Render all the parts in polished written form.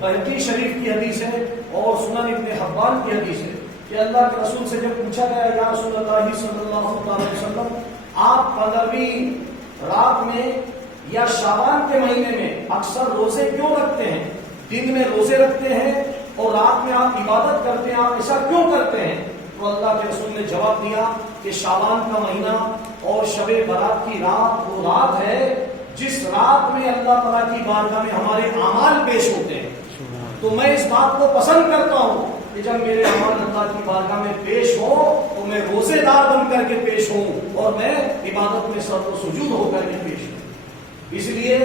بہقی شریف کی حدیث ہے اور سنن ابن حبان کی حدیث ہے کہ اللہ کے رسول سے جب پوچھا گیا یا رسول اللہ صلی اللہ علیہ وسلم آپ 15ویں رات میں یا شعبان کے مہینے میں اکثر روزے کیوں رکھتے ہیں؟ دن میں روزے رکھتے ہیں اور رات میں آپ عبادت کرتے ہیں، آپ ایسا کیوں کرتے ہیں؟ تو اللہ کے رسول نے جواب دیا کہ شعبان کا مہینہ اور شب برات کی رات وہ رات ہے جس رات میں اللہ تعالیٰ کی بارگاہ میں ہمارے اعمال پیش ہوتے ہیں. تو میں اس بات کو پسند کرتا ہوں کہ جب میرے اعمال اللہ کی بارگاہ میں پیش ہو تو میں روزے دار بن کر کے پیش ہوں اور میں عبادت میں سر و سجود ہو کر کے پیش ہوں. اس لیے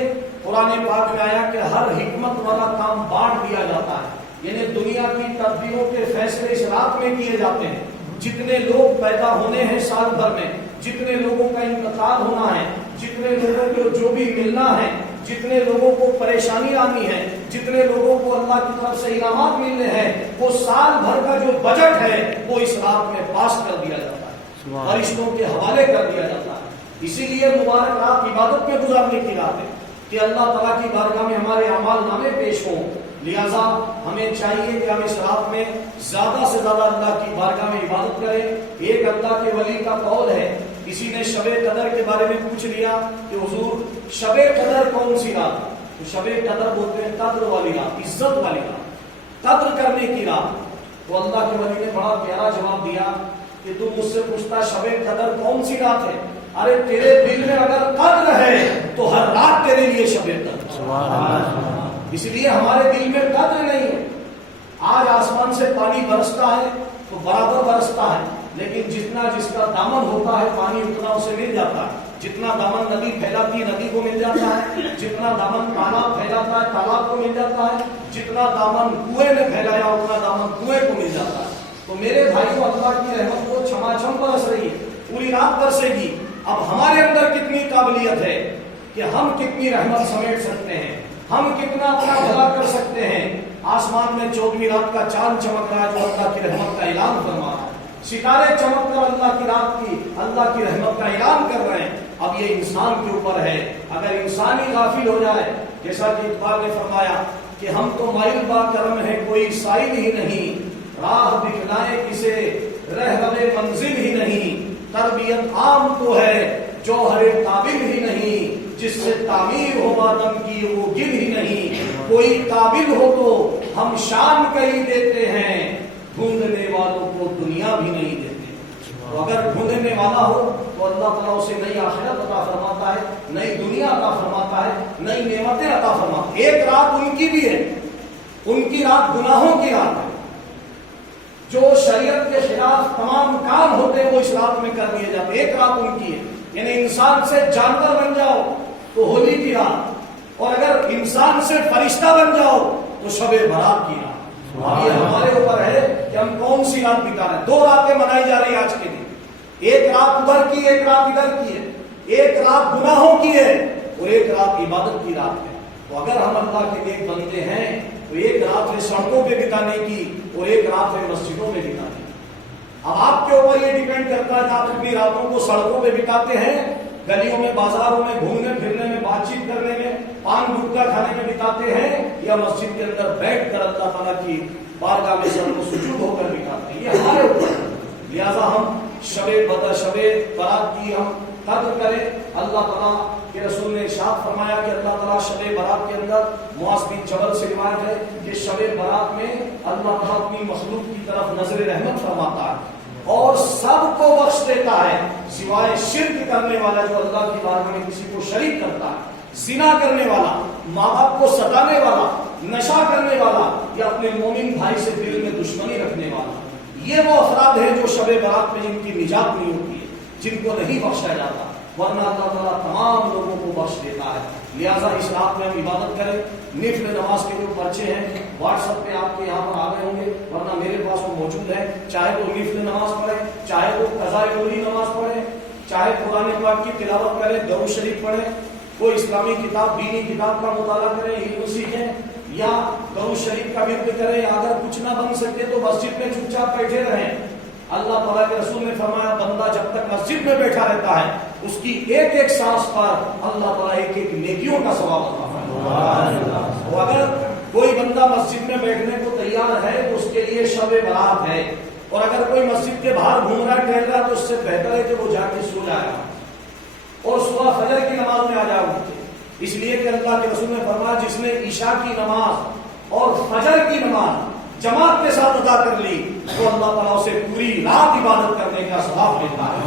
قرآن پاک میں آیا کہ ہر حکمت والا کام بانٹ دیا جاتا ہے، یعنی دنیا کی تدبیروں کے فیصلے اس رات میں کیے جاتے ہیں. جتنے لوگ پیدا ہونے ہیں سال بھر میں، جتنے لوگوں کا انتقال ہونا ہے، جتنے لوگوں کو جو بھی ملنا ہے، جتنے لوگوں کو پریشانی آنی ہے، جتنے لوگوں کو اللہ کی طرف سے انعامات ملنے ہیں، وہ سال بھر کا جو بجٹ ہے وہ اس رات میں پاس کر دیا جاتا ہے، فرشتوں کے حوالے کر دیا جاتا ہے. اسی لیے مبارک رات عبادت میں گزارنے کی رات ہے کہ اللہ تعالیٰ کی بارگاہ میں ہمارے اعمال نامے پیش ہوں. لہذا ہمیں چاہیے کہ ہم اس رات میں زیادہ سے زیادہ اللہ کی بارگاہ میں عبادت کریں. ایک اللہ کے ولی کا قول ہے، کسی نے شب قدر کے بارے میں پوچھ لیا کہ حضور شب قدر کون سی رات ہے؟ تو شب قدر بولتے ہیں قدر والی رات، عزت والی رات، قدر کرنے کی رات. تو اللہ کے ولی نے بڑا پیارا جواب دیا کہ تم مجھ سے پوچھتا شب قدر کون سی رات ہے؟ ارے تیرے دل میں اگر قدر ہے تو ہر رات تیرے لیے شب قدر. اس لیے ہمارے دل میں قدر نہیں ہے. آج آسمان سے پانی برستا ہے تو برابر برستا ہے، لیکن جتنا جس کا دامن ہوتا ہے پانی اتنا اسے مل جاتا ہے. جتنا دامن ندی پھیلاتی ندی کو مل جاتا ہے، جتنا دامن تالاب پھیلاتا ہے تالاب کو مل جاتا ہے، جتنا دامن کنویں میں پھیلایا اتنا دامن کنویں کو مل جاتا ہے. تو میرے بھائیوں، اللہ کی رحمت کو چھما چھم برس رہی ہے، پوری رات برسے گی. اب ہمارے اندر کتنی قابلیت ہے کہ ہم کتنی رحمت سمیٹ سکتے ہیں، ہم کتنا اپنا بھلا کر سکتے ہیں. آسمان میں 14ویں رات کا چاند چمک رہا ہے جو اللہ کی رحمت کا اعلان فرما رہا ہے. ستارے چمک کر اللہ کی رحمت کا اعلان کر رہے ہیں. اب یہ انسان کے اوپر ہے. اگر انسان ہی غافل ہو جائے، جیسا کہ اقبال نے فرمایا کہ ہم تو مائل با کرم ہے کوئی سائل ہی نہیں، راہ دکھلائے کسے رہبر منزل ہی نہیں، تربیت عام تو ہے جوہر قابل ہی نہیں، جس سے تعمیر ہو ماتم کی وہ گر ہی نہیں، کوئی قابل ہو تو ہم شان کہیں دیتے ہیں، ڈھونڈنے والوں کو دنیا بھی نہیں دیتے. تو اگر ڈھونڈنے والا ہو تو اللہ تعالیٰ اسے نئی آخرت عطا فرماتا ہے، نئی دنیا عطا فرماتا ہے، نئی نعمتیں عطا فرماتا ہے. ایک رات ان کی بھی ہے، ان کی رات گناہوں کی رات ہے. جو شریعت کے خلاف تمام کام ہوتے ہیں وہ اس رات میں کر دیے جاتے. ایک رات ان کی ہے، یعنی انسان سے جانور بن جاؤ تو ہولی کی رات، اور اگر انسان سے فرشتہ بن جاؤ تو شب برات کی رات. یہ ہمارے اوپر ہے کہ ہم کون سی رات بتا رہے ہیں. 2 راتیں منائی جا رہی ہیں آج کے دن. ایک رات ادھر کی، ایک رات ادھر کی ہے. ایک رات گناہوں کی ہے اور ایک رات عبادت کی رات ہے. تو اگر ہم اللہ کے نیک بندے ہیں تو ایک رات ہے سڑکوں پہ بتانے کی اور ایک رات ہے مسجدوں میں بتانے کی. اب آپ کے اوپر یہ ڈیپینڈ کرتا ہے کہ آپ اپنی راتوں کو سڑکوں پہ بتاتے ہیں، گلیوں میں بازاروں میں گھومنے پھرنے میں بات چیت کرنے میں پان گٹکا کھانے میں بتاتے ہیں، یا مسجد کے اندر بیٹھ کر اللہ تعالیٰ کی بارگاہ میں سر کو سجود ہو کر بتاتے ہیں. یہ ہمارے اوپر ہے. لہٰذا ہم شب برات کی ہم قدر کریں. اللہ تعالیٰ کے رسول نے ارشاد فرمایا کہ اللہ تعالیٰ شب برات کے اندر معاذ بن جبل سے روایت ہے کہ شب برات میں اللہ تعالیٰ اپنی مخلوق کی طرف نظر رحمت فرماتا ہے اور سب کو بخش دیتا ہے سوائے شرک کرنے والا، جو اللہ کی بارگاہ میں کسی کو شریک کرتا ہے، زنا کرنے والا، ماں باپ کو ستانے والا، نشہ کرنے والا، یا اپنے مومن بھائی سے دل میں دشمنی رکھنے والا. یہ وہ افراد ہیں جو شب برات میں جن کی نجات نہیں ہوتی ہے، جن کو نہیں بخشا جاتا، ورنہ اللہ تعالیٰ تمام لوگوں کو بخش دیتا ہے. لہٰذا اس رات میں ہم عبادت کریں. نفل نماز کے جو پرچے ہیں واٹس ایپ پہ آپ کے یہاں پر آ گئے ہوں گے، ورنہ میرے پاس وہ موجود ہے. چاہے تو نفل نماز پڑھیں، چاہے تو قضاء عمری نماز پڑھیں، چاہے قرآن پاک کی تلاوت کریں، درود شریف پڑھیں، کوئی اسلامی کتاب دینی کتاب کا مطالعہ کریں، علم سیکھیں، یا درود شریف کا ورد کریں. اگر کچھ نہ بن سکے تو مسجد میں چپ چاپ بیٹھے رہیں. اللہ تعالیٰ کے رسول نے فرمایا بندہ جب تک مسجد میں بیٹھا رہتا ہے اس کی ایک سانس پر اللہ تعالیٰ ایک نیکیوں کا ثواب عطا فرماتا ہے. اگر کوئی بندہ مسجد میں بیٹھنے کو تیار ہے تو اس کے لیے شب برات ہے، اور اگر کوئی مسجد کے باہر گھوم رہا ہے ٹہل رہا ہے تو اس سے بہتر ہے کہ وہ جا کے سو جائے اور صبح فجر کی نماز میں آ جائے اٹھ کے، اس لیے کہ اللہ کے رسول نے فرمایا جس نے عشاء کی نماز اور فجر کی نماز جماعت کے ساتھ ادا کر لی تو اللہ تعالیٰ اسے پوری رات عبادت کرنے کا ثواب دیتا ہے،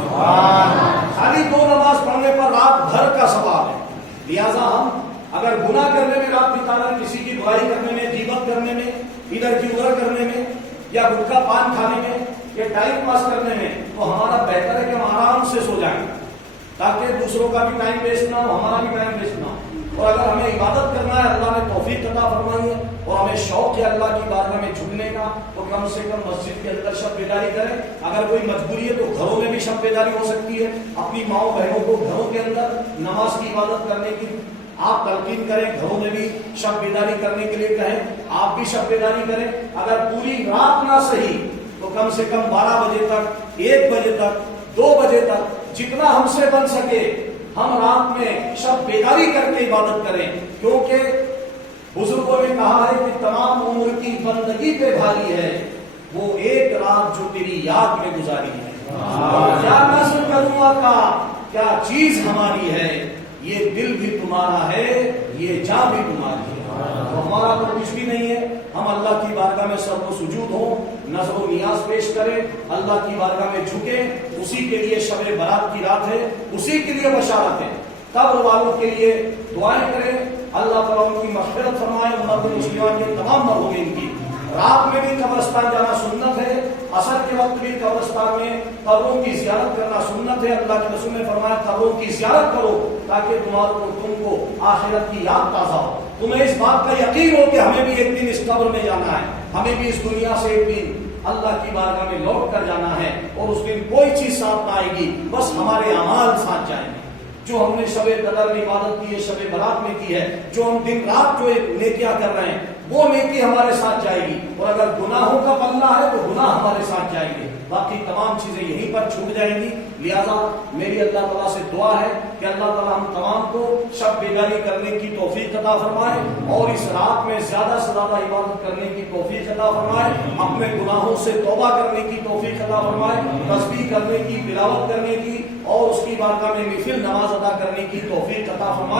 خالی 2 نماز پڑھنے پر رات بھر کا ثواب ہے۔ لہذا ہم اگر گناہ کرنے میں رات بتا رہے ہیں، کسی کی برائی کرنے میں، غیبت کرنے میں، ادھر کی ادھر کرنے میں، یا گٹکا پان کھانے میں، یا ٹائم پاس کرنے میں، تو ہمارا بہتر ہے کہ ہم آرام سے سو جائیں تاکہ دوسروں کا بھی ٹائم ویسٹ نہ ہو، ہمارا بھی ٹائم ویسٹ نہ ہو۔ اور اگر ہمیں عبادت کرنا ہے، اللہ نے توفیق عطا فرمائی ہے اور ہمیں شوق ہے اللہ کی بارگاہ میں جھکنے کا، تو کم سے کم مسجد کے اندر شب بیداری کریں۔ اگر کوئی مجبوری ہے تو گھروں میں بھی شب بیداری ہو سکتی ہے، اپنی ماؤں بہنوں کو گھروں کے اندر نماز کی عبادت کرنے کی آپ تلقین کریں، گھروں میں بھی شب بیداری کرنے کے لیے کہیں، آپ بھی شب بیداری کریں۔ اگر پوری رات نہ صحیح تو کم سے کم 12 بجے تک، 1 بجے تک، 2 بجے تک، جتنا ہم سے بن سکے ہم رات میں شب بیداری کر کے عبادت کریں، کیونکہ بزرگوں نے کہا ہے کہ تمام عمر کی بندگی پہ بھاری ہے وہ ایک رات جو تیری یاد میں گزاری ہے۔ کیا نسل کروں کا کیا چیز ہماری ہے، یہ دل بھی تمہارا ہے، یہ جان بھی تمہاری ہے، تو ہمارا تو کچھ بھی نہیں ہے۔ ہم اللہ کی بارگاہ میں سر و سجود ہوں، نظر و نیاز پیش کریں، اللہ کی بارگاہ میں جھکیں، اسی کے لیے شب برات کی رات ہے، اسی کے لیے بشارت ہے۔ قبر والوں کے لیے دعائیں کریں، اللہ تعالیٰ ان کی مغفرت فرمائے، امت مسلمان کے تمام مرحومین کی۔ رات میں بھی قبرستان جانا سنت ہے، عصر کے وقت بھی قبرستان میں قبروں کی زیارت کرنا سنت ہے۔ اللہ کے رسول نے فرمایا قبروں کی زیارت کرو تاکہ تم کو آخرت کی یاد تازہ ہو، تمہیں اس بات کا یقین ہو کہ ہمیں بھی ایک دن اس قبر میں جانا ہے، ہمیں بھی اس دنیا سے ایک دن اللہ کی بارگاہ میں لوٹ کر جانا ہے، اور اس دن کوئی چیز ساتھ نہ آئے گی، بس ہمارے اعمال ساتھ جائیں گے۔ جو ہم نے شب قدر میں عبادت کی ہے، شب برات میں کی ہے، جو ہم دن رات جو نیکیاں کر رہے ہیں وہ نیکی ہمارے ساتھ جائے گی، اور اگر گناہوں کا پلہ ہے تو گناہ ہمارے ساتھ جائیں گے، باقی تمام چیزیں یہیں پر چھوٹ جائیں گی۔ لہذا میری اللہ تعالیٰ سے دعا ہے کہ اللہ تعالیٰ ہم تمام کو شب بیداری کرنے کی توفیق عطا فرمائے، اور اس رات میں زیادہ سے زیادہ عبادت کرنے کی توفیق عطا فرمائے، اپنے گناہوں سے توبہ کرنے کی توفیق عطا فرمائے، تسبیح کرنے کی، تلاوت کرنے کی، اور اس کی بارگاہ میں نفل نماز ادا کرنے کی توفیق عطا فرمائے۔